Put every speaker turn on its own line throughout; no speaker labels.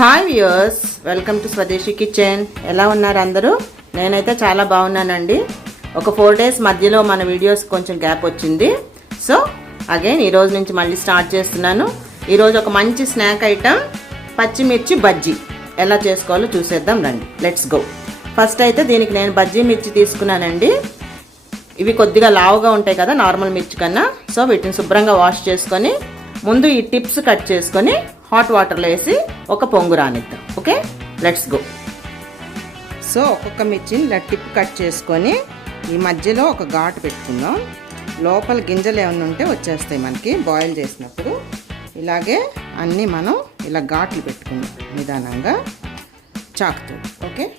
Hi viewers welcome to Swadeshi kitchen ఎలా ఉన్నారు అందరూ? నేనైతే చాలా బాగున్నానండి. ఒక ఫోర్ డేస్ మధ్యలో మన వీడియోస్ కొంచెం గ్యాప్ వచ్చింది. సో అగైన్ ఈరోజు నుంచి మళ్ళీ స్టార్ట్ చేస్తున్నాను. ఈరోజు ఒక మంచి స్నాక్ ఐటమ్ పచ్చిమిర్చి బజ్జీ. ఎలా చేసుకోవాలో చూసేద్దాం రండి. లెట్స్ గో ఫస్ట్ అయితే దీనికి నేను బజ్జీ మిర్చి తీసుకున్నానండి. ఇవి కొద్దిగా లావుగా ఉంటాయి కదా నార్మల్ మిర్చి కన్నా. సో వీటిని శుభ్రంగా వాష్ చేసుకొని ముందు ఈ టిప్స్ కట్ చేసుకొని హాట్ వాటర్లో వేసి ఒక పొంగు రానిద్దాం. ఓకే? లెట్స్ గో సో ఒక్కొక్క మిర్చిని ఇలా టిప్ కట్ చేసుకొని ఈ మధ్యలో ఒక ఘాటు పెట్టుకుందాం. లోపల గింజలు ఏమైనా ఉంటే వచ్చేస్తాయి మనకి బాయిల్ చేసినప్పుడు. ఇలాగే అన్నీ మనం ఇలా ఘాట్లు పెట్టుకుందాం నిదానంగా. చాకుతూ ఓకే?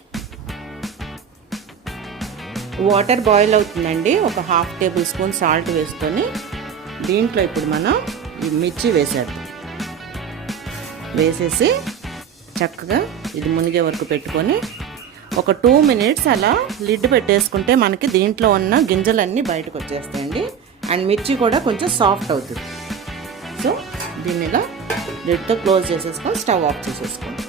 వాటర్ బాయిల్ అవుతుందండి. ఒక హాఫ్ టేబుల్ స్పూన్ సాల్ట్ వేసుకొని దీంట్లో ఇప్పుడు మనం మిర్చి వేసేద్దాం. వేసేసి చక్కగా ఇది మునిగే వరకు పెట్టుకొని ఒక టూ మినిట్స్ అలా లిడ్ పెట్టేసుకుంటే మనకి దీంట్లో ఉన్న గింజలన్నీ బయటకు వచ్చేస్తాయండి. అండ్ మిర్చి కూడా కొంచెం సాఫ్ట్ అవుతుంది. సో దీన్ని ఇలా లిడ్తో క్లోజ్ చేసేసుకొని స్టవ్ ఆఫ్ చేసేసుకోండి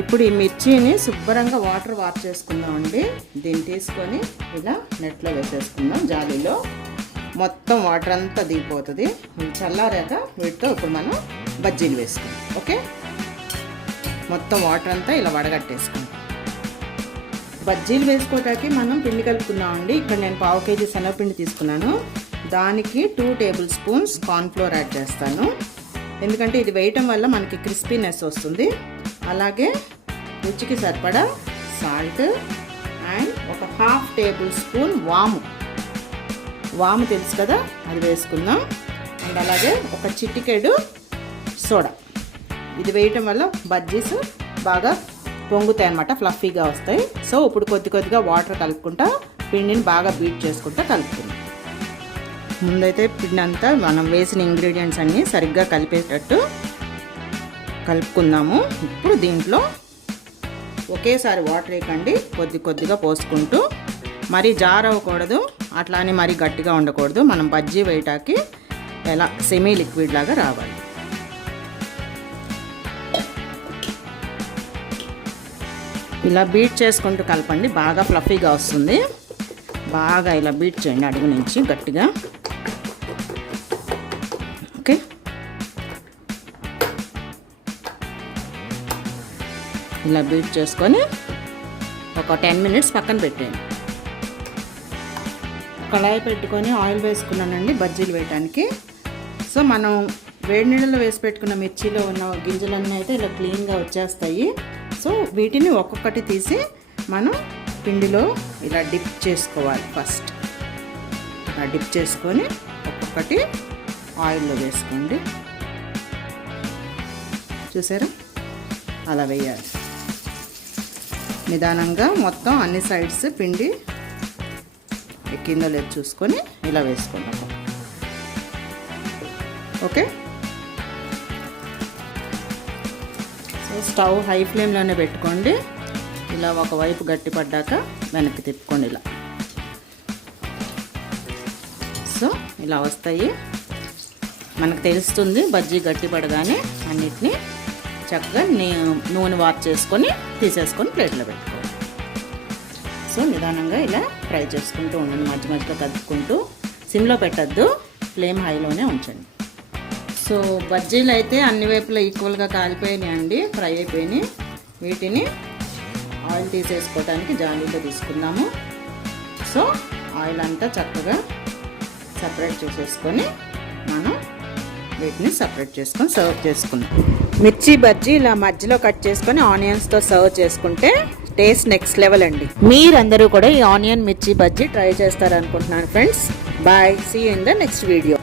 ఇప్పుడు ఈ మిర్చిని శుభ్రంగా వాటర్ వాష్ చేసుకుందామండి. దీన్ని తీసుకొని ఇలా నెట్లో వేసేసుకుందాం జాలీలో. మొత్తం వాటర్ అంతా దిగిపోతుంది. చల్లారాక వీటితో ఇప్పుడు మనం బజ్జీలు వేసుకుందాం. ఓకే? మొత్తం వాటర్ అంతా ఇలా వడగట్టేసుకుందాం. బజ్జీలు వేసుకోవటానికి మనం పిండి కలుపుకున్నామండి ఇక్కడ నేను పావు కేజీ శనగపిండి తీసుకున్నాను. దానికి two tablespoons cornflour add చేస్తాను. ఎందుకంటే ఇది వేయటం వల్ల మనకి క్రిస్పీనెస్ వస్తుంది. అలాగే రుచికి సరిపడా సాల్ట్ అండ్ ఒక హాఫ్ టేబుల్ స్పూన్ వాము. వాము తెలుసు కదా అది వేసుకుందాం. అండ్ అలాగే ఒక చిట్టికేడు సోడా. ఇది వేయటం వల్ల బజ్జీస్ బాగా పొంగుతాయి అనమాట ఫ్లఫీగా వస్తాయి. సో ఇప్పుడు కొద్ది కొద్దిగా వాటర్ కలుపుకుంటా పిండిని బాగా బీట్ చేసుకుంటా కలుపుకుందాం. ముందైతే పిండి అంతా మనం వేసిన ఇంగ్రీడియంట్స్ అన్నీ సరిగ్గా కలిపేటట్టు కలుపుకుందాము. ఇప్పుడు దీంట్లో ఒకేసారి వాటర్ వేయకండి కొద్ది కొద్దిగా పోసుకుంటూ మరీ జార్ అవ్వకూడదు అట్లానే మరీ గట్టిగా ఉండకూడదు. మనం బజ్జీ వేయటాకి ఎలా సెమీ లిక్విడ్ లాగా రావాలి. ఇలా బీట్ చేసుకుంటూ కలపండి. బాగా ఫ్లఫీగా వస్తుంది. బాగా ఇలా బీట్ చేయండి అడుగు నుంచి గట్టిగా. ఓకే. ఇలా బీట్ చేసుకొని ఒక టెన్ మినిట్స్ పక్కన పెట్టేయండి. కళాయి పెట్టుకొని ఆయిల్ వేసుకున్నానండి బజ్జీలు వేయడానికి సో మనం వేడి నీళ్ళలో వేసి పెట్టుకున్న మిర్చిలో ఉన్న గింజలన్నీ అయితే ఇలా క్లీన్గా వచ్చేస్తాయి. సో వీటిని ఒక్కొక్కటి తీసి మనం పిండిలో ఇలా డిప్ చేసుకోవాలి ఫస్ట్. ఇలా డిప్ చేసుకొని ఒక్కొక్కటి ఆయిల్లో వేసుకోండి. చూసారా? అలా వేయాలి. నిదానంగా మొత్తం అన్ని సైడ్స్ పిండి ఎక్కిందో లేదు చూసుకొని ఇలా వేసుకున్నాము ఓకే? సో స్టవ్ హై ఫ్లేమ్లోనే పెట్టుకోండి. ఇలా ఒకవైపు గట్టి పడ్డాక వెనక్కి తిప్పుకోండి ఇలా. సో ఇలా వస్తాయి. మనకు తెలుస్తుంది బజ్జీ గట్టి పడగానే అన్నిటినీ చక్కగా నే నూనె వాచ్ చేసుకొని తీసేసుకొని ప్లేట్లో పెట్టుకోవాలి. సో నిదానంగా ఇలా ఫ్రై చేసుకుంటూ ఉండండి మధ్య మధ్యలో కలుపుకుంటూ సిమ్లో పెట్టద్దు ఫ్లేమ్ హైలోనే ఉంచండి. సో బజ్జీలు అయితే అన్ని వైపులా ఈక్వల్గా కాలిపోయినాయి అండి ఫ్రై అయిపోయినాయి. వీటిని ఆయిల్ తీసేసుకోవడానికి జాలీలో తీసుకుందాము. సో ఆయిల్ అంతా చక్కగా సపరేట్ చేసేసుకొని మనం వీటిని సపరేట్ చేసుకొని సర్వ్ చేసుకుందాం. మిర్చి బజ్జీ ఇలా మధ్యలో కట్ చేసుకొని ఆనియన్స్తో సర్వ్ చేసుకుంటే టేస్ట్ నెక్స్ట్ లెవెల్ అండి. మీరందరూ కూడా ఈ ఆనియన్ మిర్చి bajji try చేస్తారనుకుంటున్నాను friends. Bye. See in the next video